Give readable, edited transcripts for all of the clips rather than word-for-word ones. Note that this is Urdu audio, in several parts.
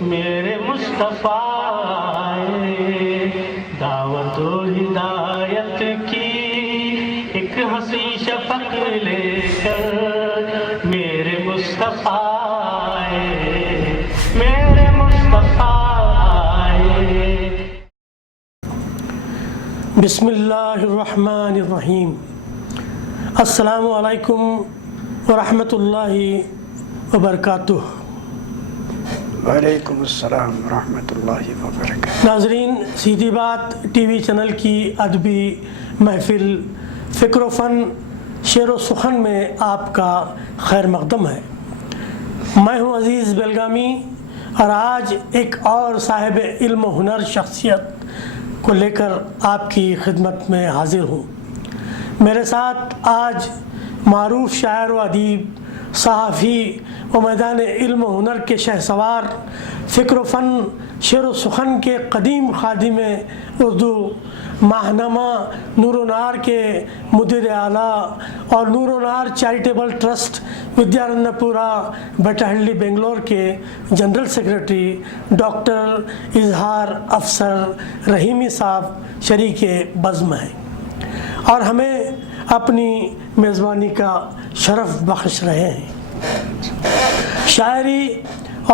میرے مصطفیٰ آئے، دعوت و ہدایت کی ایک ہنسی شفق لے کر، میرے مصطفیٰ آئے، میرے مصطفیٰ آئے۔ بسم اللہ الرحمن الرحیم۔ السلام علیکم ورحمۃ اللہ وبرکاتہ۔ وعلیکم السلام ورحمۃ اللہ وبرکاتہ۔ ناظرین، سیدھی بات ٹی وی چینل کی ادبی محفل فکر و فن شعر و سخن میں آپ کا خیر مقدم ہے۔ میں ہوں عزیز بیلگامی، اور آج ایک اور صاحب علم و ہنر شخصیت کو لے کر آپ کی خدمت میں حاضر ہوں۔ میرے ساتھ آج معروف شاعر و ادیب، صحافی و میدان علم و ہنر کے شہسوار، فکر و فن شعر و سخن کے قدیم خادم اردو، ماہنامہ نور و نار کے مدیر اعلیٰ اور نور و نار چیریٹیبل ٹرسٹ ودیارنیہ پورہ بٹہلی بنگلور کے جنرل سیکرٹری ڈاکٹر اظہار افسر رحیمی صاحب شریک بزم ہیں، اور ہمیں اپنی میزبانی کا شرف بخش رہے ہیں۔ شاعری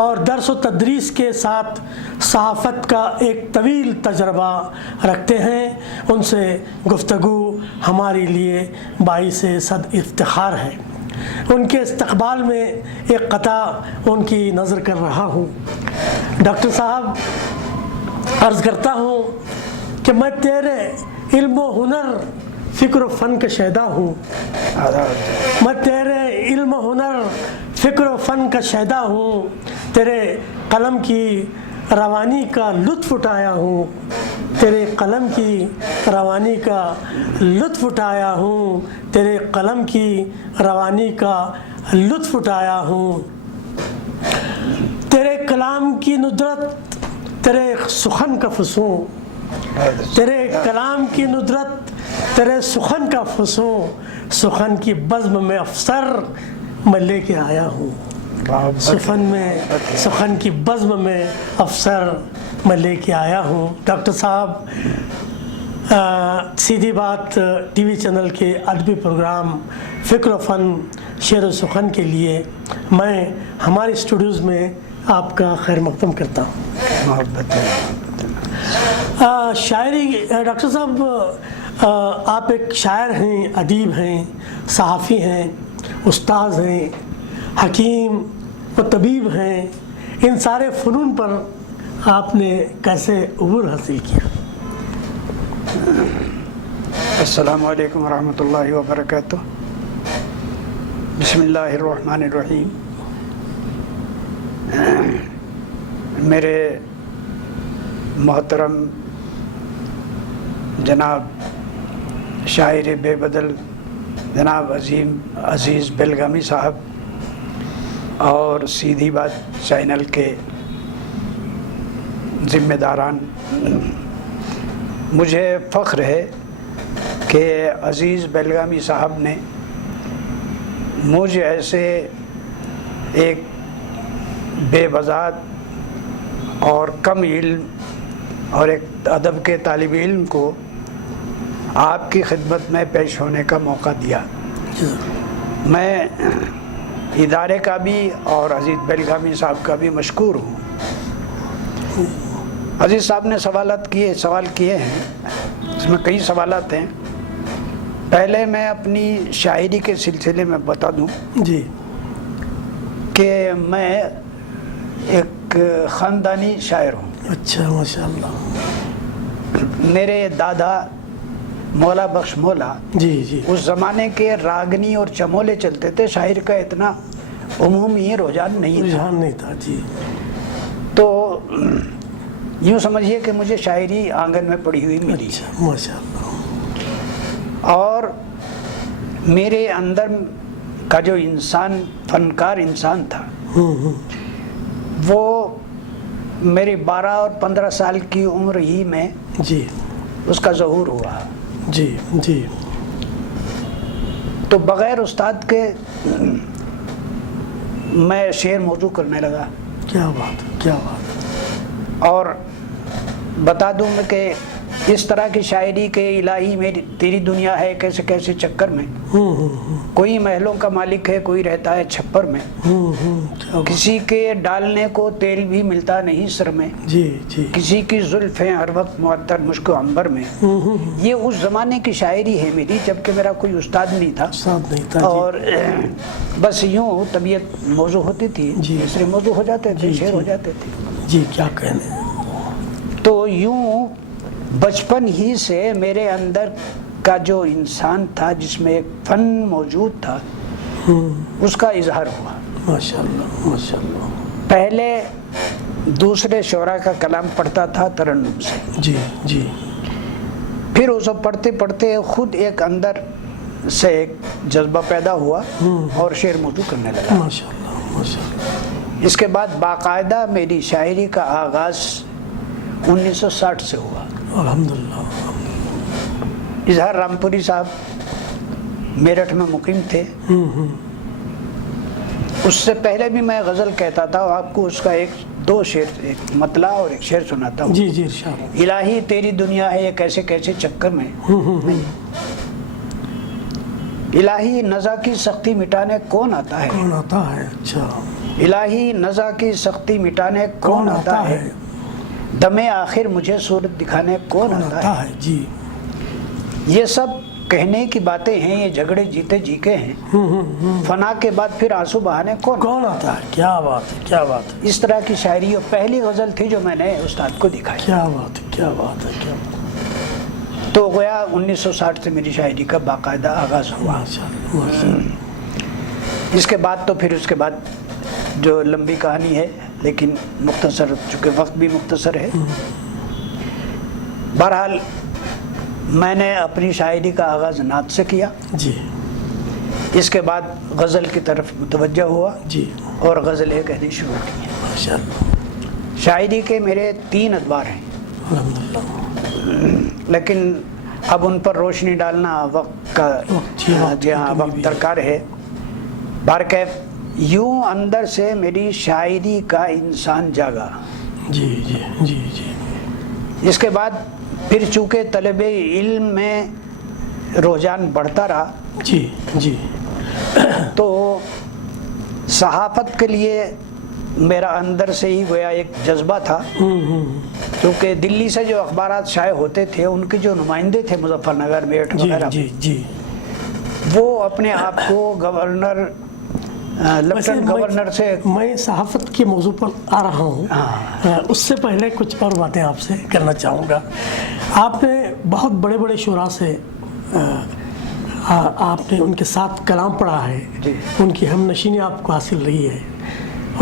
اور درس و تدریس کے ساتھ صحافت کا ایک طویل تجربہ رکھتے ہیں۔ ان سے گفتگو ہمارے لیے باعث صد افتخار ہے۔ ان کے استقبال میں ایک قطعہ ان کی نظر کر رہا ہوں۔ ڈاکٹر صاحب، عرض کرتا ہوں کہ میں تیرے علم و ہنر فکر و فن کا شیدا ہوں، میں تیرے علم و ہنر فکر و فن کا شیدا ہوں، تیرے قلم کی روانی کا لطف اٹھایا ہوں، تیرے قلم کی روانی کا لطف اٹھایا ہوں، تیرے قلم کی روانی کا لطف اٹھایا ہوں، تیرے کلام کی ندرت، تیرے سخن کا فسوں، تیرے کلام کی ندرت، تیرے سخن کا فسوں، سخن کی بزم میں افسر میں لے کے آیا ہوں، سخن کی بزم میں افسر میں لے کے آیا ہوں۔ ڈاکٹر صاحب، سیدھی بات ٹی وی چینل کے ادبی پروگرام فکر و فن شعر و سخن کے لیے میں ہمارے اسٹوڈیوز میں آپ کا خیر مقدم کرتا ہوں۔ شاعری، ڈاکٹر صاحب، آپ ایک شاعر ہیں، ادیب ہیں، صحافی ہیں، استاذ ہیں، حکیم و طبیب ہیں۔ ان سارے فنون پر آپ نے کیسے عبور حاصل کیا؟ السلام علیکم ورحمۃ اللہ وبرکاتہ۔ بسم اللہ الرحمن الرحیم۔ میرے محترم جناب شاعر بے بدل جناب عزیز بیلگامی صاحب اور سیدھی بات چینل کے ذمہ داران، مجھے فخر ہے کہ عزیز بیلگامی صاحب نے مجھ ایسے ایک بے وضاحت اور کم علم اور ایک ادب کے طالب علم کو آپ کی خدمت میں پیش ہونے کا موقع دیا۔ میں ادارے کا بھی اور عزیز بیلگامی صاحب کا بھی مشکور ہوں۔ عزیز صاحب نے سوال کیے ہیں، اس میں کئی سوالات ہیں۔ پہلے میں اپنی شاعری کے سلسلے میں بتا دوں جی کہ میں ایک خاندانی شاعر ہوں۔ اچھا، ماشاء اللہ۔ میرے دادا مولا بخش مولا جی اس زمانے کے راگنی اور چمولے چلتے تھے، شاعر کا اتنا عمومی رجحان نہیں تھا جی۔ تو یوں سمجھیے کہ مجھے شاعری آنگن میں پڑھی ہوئی ملی۔ اچھا، ماشاء اللہ۔ اور میرے اندر کا جو انسان، فنکار انسان تھا، وہ میری 12 اور 15 سال کی عمر ہی میں جی اس کا ظہور ہوا۔ جی جی۔ تو بغیر استاد کے میں شعر موضوع کرنے لگا۔ کیا بات ہے، کیا بات ہے. اور بتا دوں میں کہ اس طرح کی شاعری کے الہی میری تیری دنیا ہے کیسے کیسے چکر میں، کوئی محلوں کا مالک ہے کوئی رہتا ہے چھپر میں، کیا بات. کسی کے ڈالنے کو تیل بھی ملتا نہیں سر میں، جی جی. کسی کی زلفیں ہر وقت معطر مشک و عنبر میں. یہ اس زمانے کی شاعری ہے میری، جبکہ میرا کوئی استاد نہیں تھا، ساتھ نہیں تھا. جی. اور بس یوں طبیعت موضوع ہوتی تھی، جی. دوسرے موضوع ہو جاتے تھے، جی، شعر جی. ہو جاتے تھے. جی کیا کہنے. تو یوں بچپن ہی سے میرے اندر کا جو انسان تھا جس میں ایک فن موجود تھا اس کا اظہار ہوا. ماشاء اللہ ماشاء اللہ. پہلے دوسرے شعراء کا کلام پڑھتا تھا ترنم سے، جی جی. پھر اسے پڑھتے پڑھتے خود ایک اندر سے ایک جذبہ پیدا ہوا اور شعر موضوع کرنے لگا. ماشاء اللہ ماشاء اللہ. اس کے بعد باقاعدہ میری شاعری کا آغاز 1960 سے ہوا. الحمدللہ. اظہار رامپوری صاحب میرٹھ میں مقیم تھے. اس سے پہلے بھی میں غزل کہتا تھا، آپ کو اس کا دو شعر، ایک مطلع اور ایک شعر سناتا ہوں. جی جی ارشاد. الہی تیری دنیا ہے یہ کیسے کیسے چکر میں، الہی نزا کی سختی مٹانے کون آتا ہے، کون آتا ہے. اچھا. الہی نزا کی سختی مٹانے کون آتا ہے، دم آخر مجھے صورت دکھانے کون آتا ہے. جی. یہ سب کہنے کی باتیں ہیں، یہ جھگڑے جیتے جی کے ہیں، فنا کے بعد پھر آنسو بہانے کون آتا ہے. کیا بات ہے کیا بات ہے. اس طرح کی شاعری اور پہلی غزل تھی جو میں نے استاد کو دکھائی. کیا بات ہے کیا بات ہے کیا بات ہے. تو گویا 1960 سے میری شاعری کا باقاعدہ آغاز ہوا. ماشاء اللہ ماشاء اللہ. اس کے بعد تو پھر اس کے بعد جو لمبی کہانی ہے لیکن مختصر، چونکہ وقت بھی مختصر ہے. بہرحال میں نے اپنی شاعری کا آغاز نعت سے کیا. جی. اس کے بعد غزل کی طرف متوجہ ہوا جی. اور غزلیں کہنی شروع کی. ماشاء اللہ. شاعری کے میرے 3 ادوار ہیں، الحمدللہ. لیکن اب ان پر روشنی ڈالنا وقت کا جہاں وقت درکار ہے. بارکیف یوں اندر سے میری شاعری کا انسان جاگا. جی جی جی جی. اس کے بعد پھر چونکہ طلب علم میں رجحان بڑھتا رہا جی جی. تو صحافت کے لیے میرا اندر سے ہی گویا ایک جذبہ تھا. کیونکہ دلی سے جو اخبارات شائع ہوتے تھے ان کے جو نمائندے تھے مظفر نگر میرٹھ وغیرہ، جی جی. وہ اپنے آپ کو گورنر، لیفٹنٹ گورنر سے، میں صحافت کے موضوع پر آ رہا ہوں. اس سے پہلے کچھ اور باتیں آپ سے کرنا چاہوں گا. آپ نے بہت بڑے بڑے شعراء سے آپ نے ان کے ساتھ کلام پڑھا ہے. ان کی ہم نشینی آپ کو حاصل رہی ہے،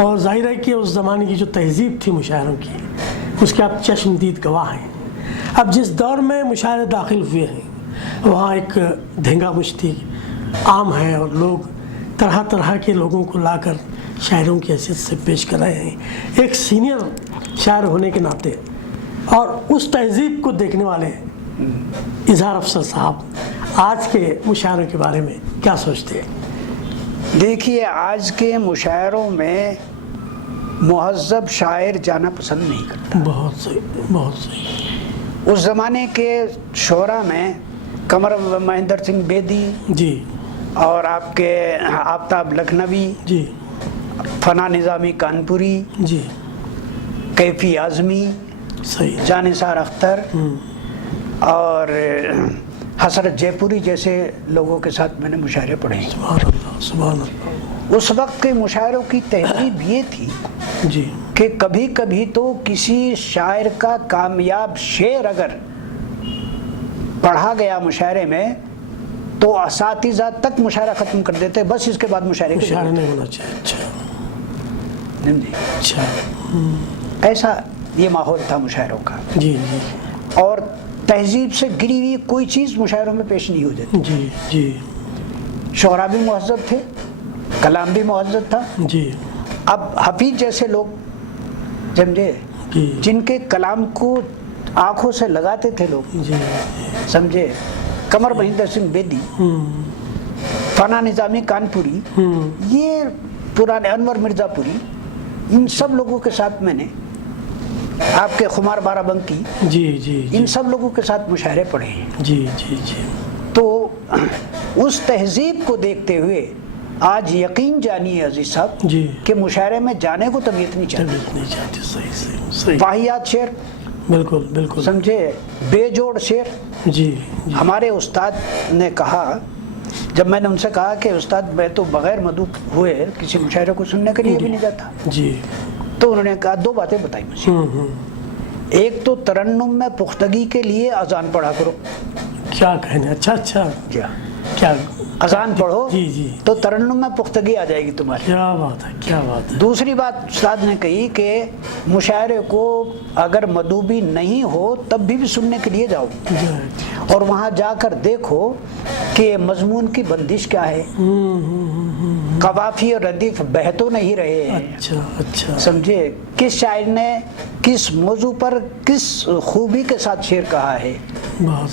اور ظاہر ہے کہ اس زمانے کی جو تہذیب تھی مشاعروں کی اس کے آپ چشمدید گواہ ہیں. اب جس دور میں مشاعرے داخل ہوئے ہیں وہاں ایک دھنگا مشتی عام ہے، اور لوگ طرح طرح کے لوگوں کو لا کر شاعروں کی حیثیت سے پیش کر رہے ہیں. ایک سینئر شاعر ہونے کے ناطے اور اس تہذیب کو دیکھنے والے اظہار افضل صاحب آج کے مشاعروں کے بارے میں کیا سوچتے ہیں؟ دیکھیے آج کے مشاعروں میں مہذب شاعر جانا پسند نہیں کرتا. بہت صحیح بہت صحیح. اس زمانے کے شعراء میں قمر مہندر سنگھ بیدی جی، اور آپ کے آفتاب لکھنوی، جی فنا نظامی کانپوری، جی، کیفی اعظمی، صحیح. جانثار اختر اور حسرت جے پوری جیسے لوگوں کے ساتھ میں نے مشاعرے پڑھے ہیں. سبحان اللہ سبحان اللہ. اس وقت کے مشاعروں کی تہذیب یہ تھی جی کہ کبھی کبھی تو کسی شاعر کا کامیاب شعر اگر پڑھا گیا مشاعرے میں تو اساتذہ تک مشاعرہ ختم کر دیتے، بس اس کے بعد مشاعرے کی مشاعرہ نہیں ہونا چاہیے. اچھا اچھا. ایسا یہ ماحول تھا مشاعروں کا. جی جی اور تہذیب سے گری ہوئی کوئی چیز مشاعروں میں پیش نہیں ہو جاتی. جی جی شعراء بھی مہذب تھے، کلام بھی مہذب تھا. جی. اب حفیظ جیسے لوگ سمجھے، جی جن کے کلام کو آنکھوں سے لگاتے تھے لوگ، جی سمجھے، قمر مہندر سنگھ بیدی، فنا نظامی کانپوری، یہ پرانے انور مرزا پوری، ان سب لوگوں کے ساتھ میں نے آپ کے خمار بارہ بنکی جی جی ان سب لوگوں کے ساتھ مشاعرے پڑھے ہیں. جی جی جی. تو اس تہذیب کو دیکھتے ہوئے آج یقین جانیے عزیز صاحب جی کہ مشاعرے میں جانے کو طبیعت نہیں چاہتی. طبیعت نہیں چاہتی. صحیح صحیح صحیح. واہیات شعر بالکل بالکل. سمجھے, بے جوڑ شعر. جی جی. ہمارے استاد نے کہا, جب میں نے ان سے کہا کہ استاد میں تو بغیر مدعو ہوئے کسی مشاعرے کو سننے کے لیے بھی نہیں جاتا, جی. تو انہوں نے کہا دو باتیں بتائی مجھے. ایک تو ترنم میں پختگی کے لیے اذان پڑھا کرو. کیا کہنے. اچھا اچھا. کیا اذان پڑھو جی جی تو ترنم میں پختگی آ جائے گی تمہاری. کیا بات ہے کیا بات ہے. دوسری بات استاد نے کہی کہ مشاعرے کو اگر مدعوبی نہیں ہو تب بھی سننے کے لیے جاؤ, اور وہاں جا کر دیکھو کہ مضمون کی بندش کیا ہے, قوافی اور ردیف بہہ تو نہیں رہے ہیں. اچھا اچھا. سمجھے, کس شاعر نے کس موضوع پر کس خوبی کے ساتھ شعر کہا ہے,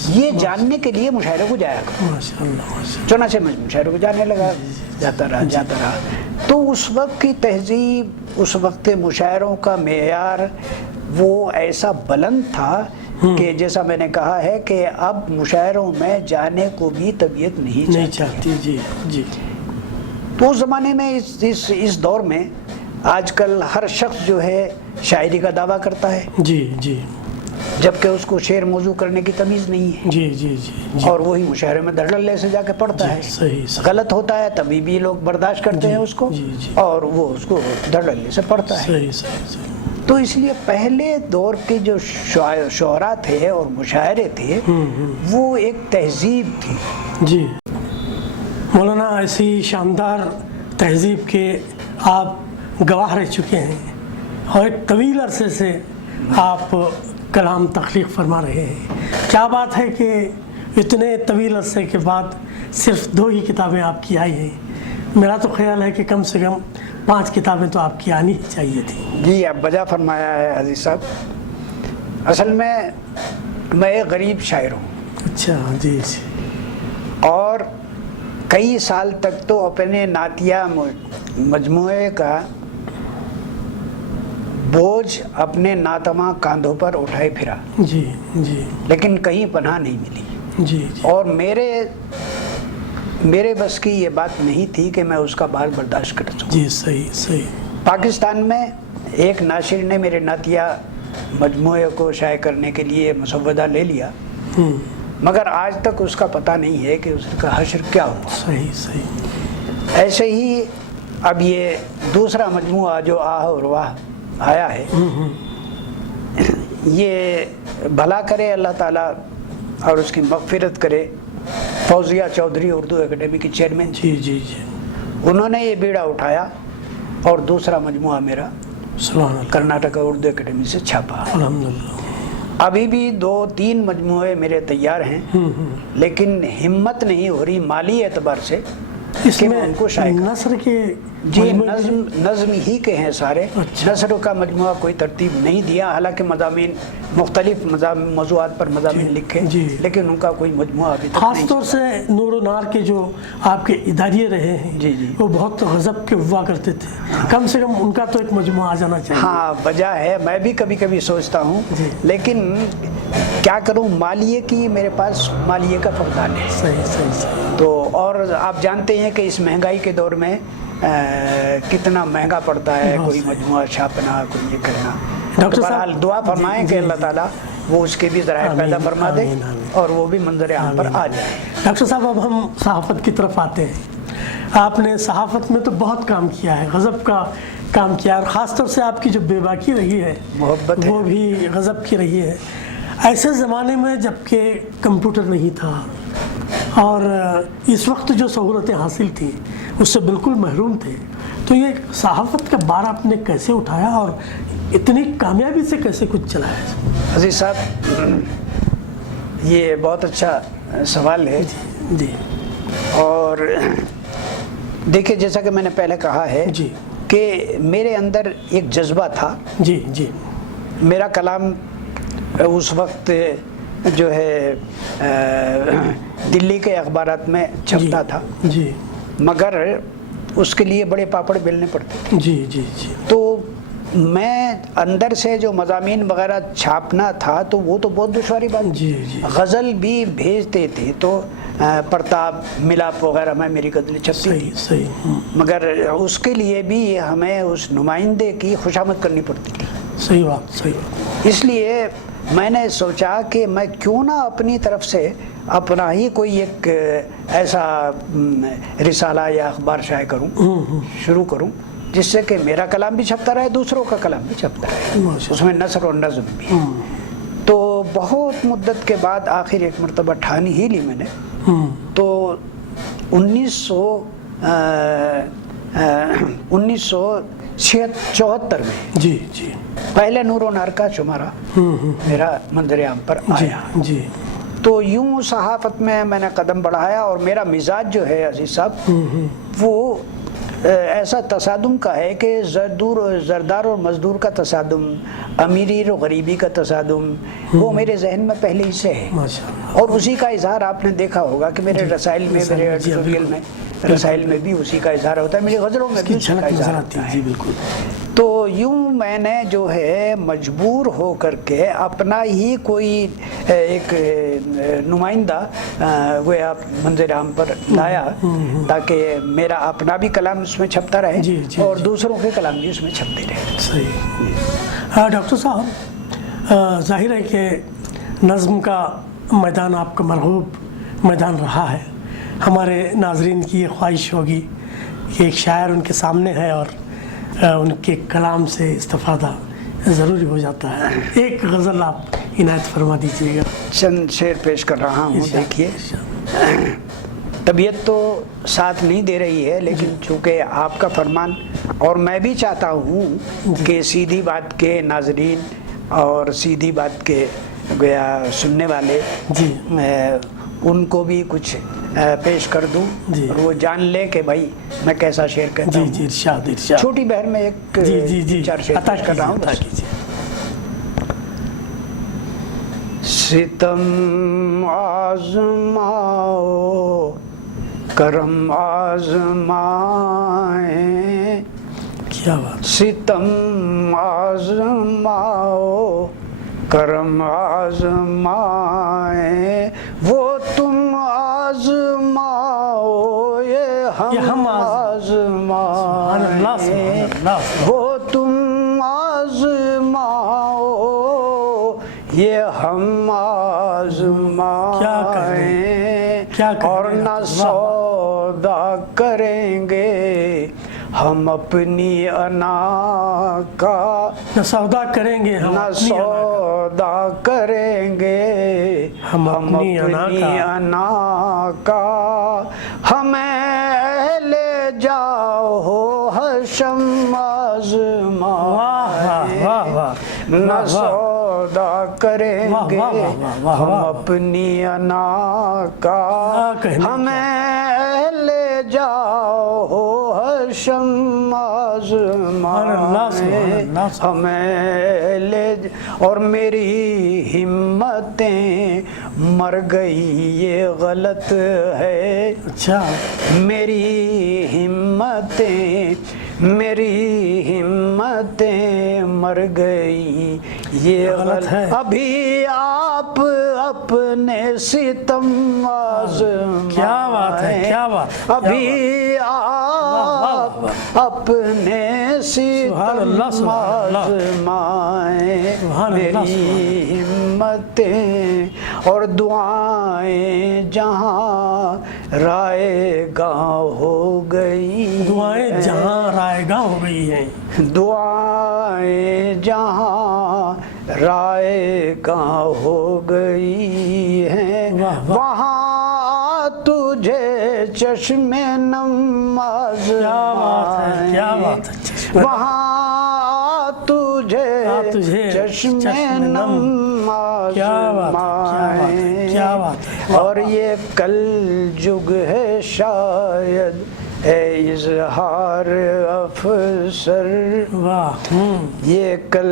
یہ جاننے کے لیے مشاعرے کو جایا کرو. ماشاء اللہ. چنانچہ میں مشاعرے کو جانے لگا, جاتا رہا. تو اس وقت کی تہذیب, اس وقت مشاعروں کا معیار وہ ایسا بلند تھا کہ جیسا میں نے کہا ہے کہ اب مشاعروں میں جانے کو بھی طبیعت نہیں چاہتی. جی جی. تو اس زمانے میں اس دور میں آج کل ہر شخص جو ہے شاعری کا دعویٰ کرتا ہے. جی جی. جبکہ اس کو شعر موضوع کرنے کی تمیز نہیں ہے. جی جی جی. اور وہی مشاعرے میں دھڑلے سے جا کے پڑھتا ہے. صحیح. غلط ہوتا ہے تبھی بھی لوگ برداشت کرتے ہیں اس کو, اور وہ اس کو دھڑلے سے پڑھتا ہے. صحیح صحیح. تو اس لیے پہلے دور کے جو شعراء تھے اور مشاعرے تھے وہ ایک تہذیب تھی. جی مولانا, ایسی شاندار تہذیب کے آپ گواہ رہ چکے ہیں, اور ایک طویل عرصے سے آپ کلام تخلیق فرما رہے ہیں. کیا بات ہے کہ اتنے طویل عرصے کے بعد صرف 2 ہی کتابیں آپ کی آئی ہیں. میرا تو خیال ہے کہ کم سے کم 5 کتابیں تو آپ کی آنی ہی چاہیے تھی. جی اب بجا فرمایا ہے عزیز صاحب. اصل میں ایک غریب شاعر ہوں. اچھا جی جی. اور کئی سال تک تو اپنے نعتیہ مجموعے کا بوجھ اپنے ناتواں کاندھوں پر اٹھائے پھرا. جی جی. لیکن کہیں پناہ نہیں ملی. جی جی. اور میرے بس کی یہ بات نہیں تھی کہ میں اس کا بار برداشت کر سکوں. جی صحیح صحیح. پاکستان میں ایک ناشر نے میرے نعتیہ مجموعے کو شائع کرنے کے لیے مسودہ لے لیا, مگر آج تک اس کا پتہ نہیں ہے کہ اس کا حشر کیا ہوا. صحیح صحیح. ایسے ہی اب یہ دوسرا مجموعہ جو آہ اور واہ آیا ہے, یہ بھلا کرے اللہ تعالیٰ اور اس کی مغفرت کرے فوزیہ چودھری اردو اکیڈمی کی چیئرمین. جی جی جی. انہوں نے یہ بیڑا اٹھایا اور دوسرا مجموعہ میرا کرناٹک اردو اکیڈمی سے چھاپا. الحمدللہ. ابھی بھی 2-3 مجموعے میرے تیار ہیں, لیکن ہمت نہیں ہو رہی مالی اعتبار سے اس میں ان کو شائع نثر کے. جی نظم ہی کے ہیں سارے. نثر کا مجموعہ کوئی ترتیب نہیں دیا, حالانکہ مضامین مختلف موضوعات پر مضامین لکھے, لیکن ان کا کوئی مجموعہ ابھی تک خاص طور سے نور و نار کے جو آپ کے اداریے رہے ہیں جی جی وہ بہت غضب کے ہوا کرتے تھے. کم سے کم ان کا تو ایک مجموعہ آ جانا چاہیے. ہاں وجہ ہے, میں بھی کبھی کبھی سوچتا ہوں, لیکن کیا کروں, مالیے کی میرے پاس مالیے کا فقدان ہے. صحیح صحیح صحیح. تو اور آپ جانتے ہیں کہ اس مہنگائی کے دور میں کتنا مہنگا پڑتا ہے کوئی مجموعہ چھاپنا, کوئی یہ کرنا. ڈاکٹر بہرحال دعا فرمائیں کہ اللہ تعالیٰ وہ اس کے بھی ذرائع پیدا فرما دے اور وہ بھی منظر عام پر آ جائے. ڈاکٹر صاحب, اب ہم صحافت کی طرف آتے ہیں. آپ نے صحافت میں تو بہت کام کیا ہے, غضب کا کام کیا, اور خاص طور سے آپ کی جو بے باکی رہی ہے محبت وہ بھی غضب کی رہی ہے. ایسے زمانے میں جب کہ کمپیوٹر نہیں تھا اور اس وقت جو سہولتیں حاصل تھیں اس سے بالکل محروم تھے, تو یہ صحافت کا بار آپ نے کیسے اٹھایا اور اتنی کامیابی سے کیسے کچھ چلایا؟ عزیز صاحب, یہ بہت اچھا سوال ہے. جی. اور دیکھیے, جیسا کہ میں نے پہلے کہا ہے جی کہ میرے اندر ایک جذبہ تھا. جی جی. میرا کلام اس وقت جو ہے دلی کے اخبارات میں چھپتا تھا, جی, مگر اس کے لیے بڑے پاپڑ بیلنے پڑتے. جی جی جی. تو میں اندر سے جو مضامین وغیرہ چھاپنا تھا تو وہ تو بہت دشواری بات. جی جی. غزل بھی بھیجتے تھے تو پرتاب ملاپ وغیرہ میں میری غزلیں چھپتی تھی. صحیح. مگر اس کے لیے بھی ہمیں اس نمائندے کی خوشامد کرنی پڑتی تھی. صحیح بات. اس لیے میں نے سوچا کہ میں کیوں نہ اپنی طرف سے اپنا ہی کوئی ایک ایسا رسالہ یا اخبار شائع کروں، شروع کروں، جس سے کہ میرا کلام بھی چھپتا رہے، دوسروں کا کلام بھی چھپتا رہے، اس میں نثر اور نظم بھی. تو بہت مدت کے بعد آخر ایک مرتبہ ٹھانی ہی لی میں نے. تو 1974 میں جی جی پہلے نور و نار کا شمارہ میرا منظر عام پر آیا. جی. تو یوں صحافت میں نے قدم بڑھایا اور میرا مزاج جو ہے عزیز صاحب وہ ایسا تصادم کا ہے کہ زردار اور مزدور کا تصادم، امیری اور غریبی کا تصادم وہ میرے ذہن میں پہلے ہی سے ہے. اور اسی کا اظہار آپ نے دیکھا ہوگا کہ میرے رسائل میں، میرے ایڈیٹوریل میں، رسائل میں بھی اسی کا اظہار ہوتا ہے، میری غزلوں میں بھی اسی کا اظہار ہوتا ہے. جی بالکل. تو یوں میں نے جو ہے مجبور ہو کر کے اپنا ہی کوئی ایک نمائندہ گویا منظر عام پر لایا تاکہ میرا اپنا بھی کلام اس میں چھپتا رہے اور دوسروں کے کلام بھی اس میں چھپتے رہے. صحیح. ڈاکٹر صاحب، ظاہر ہے کہ نظم کا میدان آپ کا مرغوب میدان رہا ہے. ہمارے ناظرین کی یہ خواہش ہوگی کہ ایک شاعر ان کے سامنے ہے اور ان کے کلام سے استفادہ ضروری ہو جاتا ہے. ایک غزل آپ عنایت فرما دیجیے گا. چند شعر پیش کر رہا ہوں. دیکھیے، طبیعت تو ساتھ نہیں دے رہی ہے، لیکن چونکہ آپ کا فرمان اور میں بھی چاہتا ہوں کہ سیدھی بات کے ناظرین اور سیدھی بات کے گویا سننے والے جی ان کو بھی کچھ پیش کر دوں اور وہ جان لے کہ بھائی میں کیسا شعر کہتا ہوں. جی ارشاد ارشاد. چھوٹی بہر میں ایک چار شعر پیش کر رہا ہوں. ستم آزماؤ کرم آزمائیں، کیا بات. ستم آزماؤ کرم آزمائیں، وہ تم آزماؤ یہ ہم آزمائیں، وہ تم آزماؤ یہ ہم آزمائیں، اور نہ سودا کریں گے ہم اپنی انا کا، نہ سودا کریں گے نہ سودا کریں گے ہم اپنی انا کا، ہمیں لے جاؤ ہو حشم آزمائیں، نہ سودا کریں گے ہم اپنی انا کا، ہمیں لے جاؤ ہو حشم آزمائیں، ہمیں لے. اور میری ہمتیں مر گئی یہ غلط ہے، اچھا میری ہمتیں مر گئی یہ غلط ہے، ابھی آپ اپنے ستم آزمائیں، کیا بات ہے کیا بات. ابھی آپ اپنے ستم آزمائیں، میری ہمتیں اور دعائیں جہاں رائے گاں ہو گئی، دعائیں جہاں رائے گاں ہو گئی ہیں، دعائیں جہاں رائے گاں ہو گئی ہیں، وہاں تجھے چشم نم آزمائیں، وہاں تجھے چشم نم آزمائیں، اور یہ کل جگ ہے شاید اے اظہار افسر، یہ کل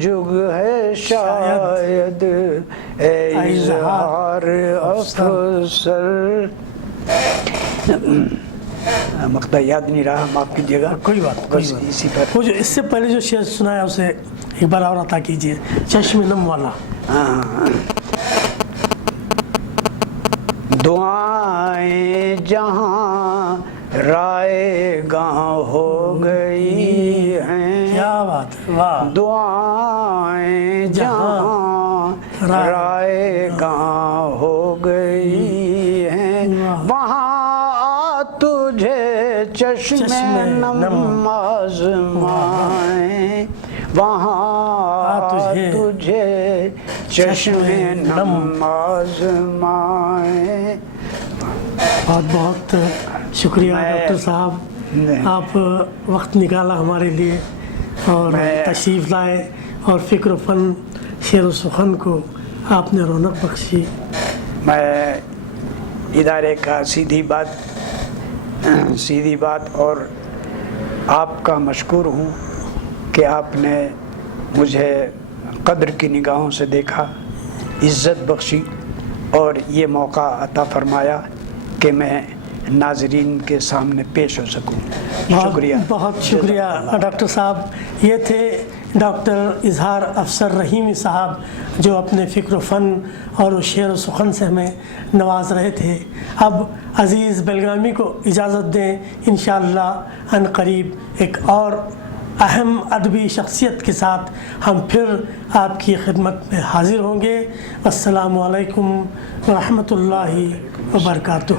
جگ ہے شاید اے اظہار افسر، مقطع یاد نہیں رہا، معاف کیجیے گا. کوئی بات بس اسی پر. وہ جو اس سے پہلے جو شعر سنایا اسے ایک بار اور عطا کیجیے، چشم نم والا. ہاں. دعائیں جہاں رائے گاں ہو گئی ہیں، کیا بات ہے، واہ. دعائیں جہاں رائے گاں ہو گئی ہیں، وہاں تجھے چشم نم آزمائیں، وہاں تجھے چشم نم آزمائیں. بہت بہت شکریہ ڈاکٹر صاحب، آپ وقت نکالا ہمارے لیے اور تشریف لائے اور فکر و فن شعر و سخن کو آپ نے رونق بخشی. میں ادارے کا سیدھی بات اور آپ کا مشکور ہوں کہ آپ نے مجھے قدر کی نگاہوں سے دیکھا، عزت بخشی اور یہ موقع عطا فرمایا کہ میں ناظرین کے سامنے پیش ہو سکوں. شکریہ. بہت شکریہ ڈاکٹر صاحب. یہ تھے ڈاکٹر اظہار افسر رحیمی صاحب جو اپنے فکر و فن اور شعر و سخن سے ہمیں نواز رہے تھے. اب عزیز بیلگامی کو اجازت دیں، انشاءاللہ ان قریب ایک اور اہم ادبی شخصیت کے ساتھ ہم پھر آپ کی خدمت میں حاضر ہوں گے. السلام علیکم ورحمۃ اللہ وبرکاتہ.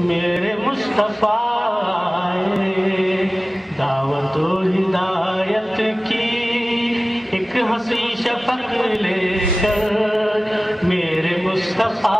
میرے مصطفیٰ دعوت و ہدایت کی ایک ہنسی شفق لے کر، میرے مصطفیٰ